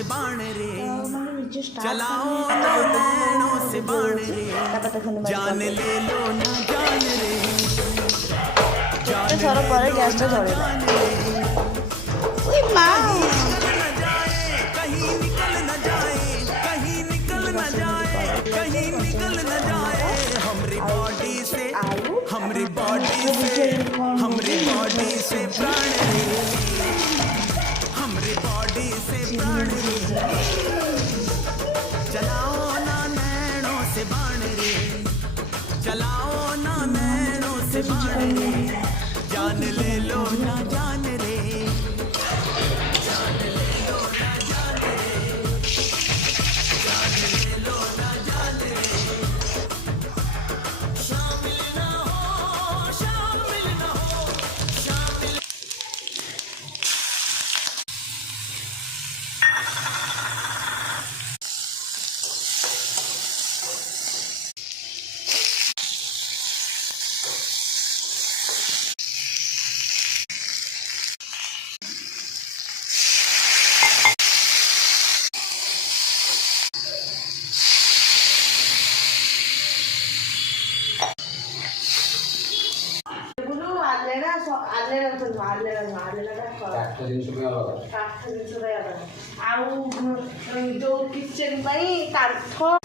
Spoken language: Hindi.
से बाण रे মানে নিচে স্টার্ট चलाओ ना नैनों से बाण रे जान ले लो ना जान रे একটু ধরো পরে গ্যাসটা ধরে না ওই মা न जाए कहीं निकल न जाए कहीं निकल न जाए कहीं निकल न जाए हमारी बॉडी से हमारी बॉडी से हमारी बॉडी से प्राण रे हमारी बॉडी से प्राण रे चलाओ ना नैनों से बाण रे चलाओ ना नैनों से बाण रे जान ले लो ना जान रे ଆଉ ଯୋଉ କିଚେନ ପାଇଁ କାଠ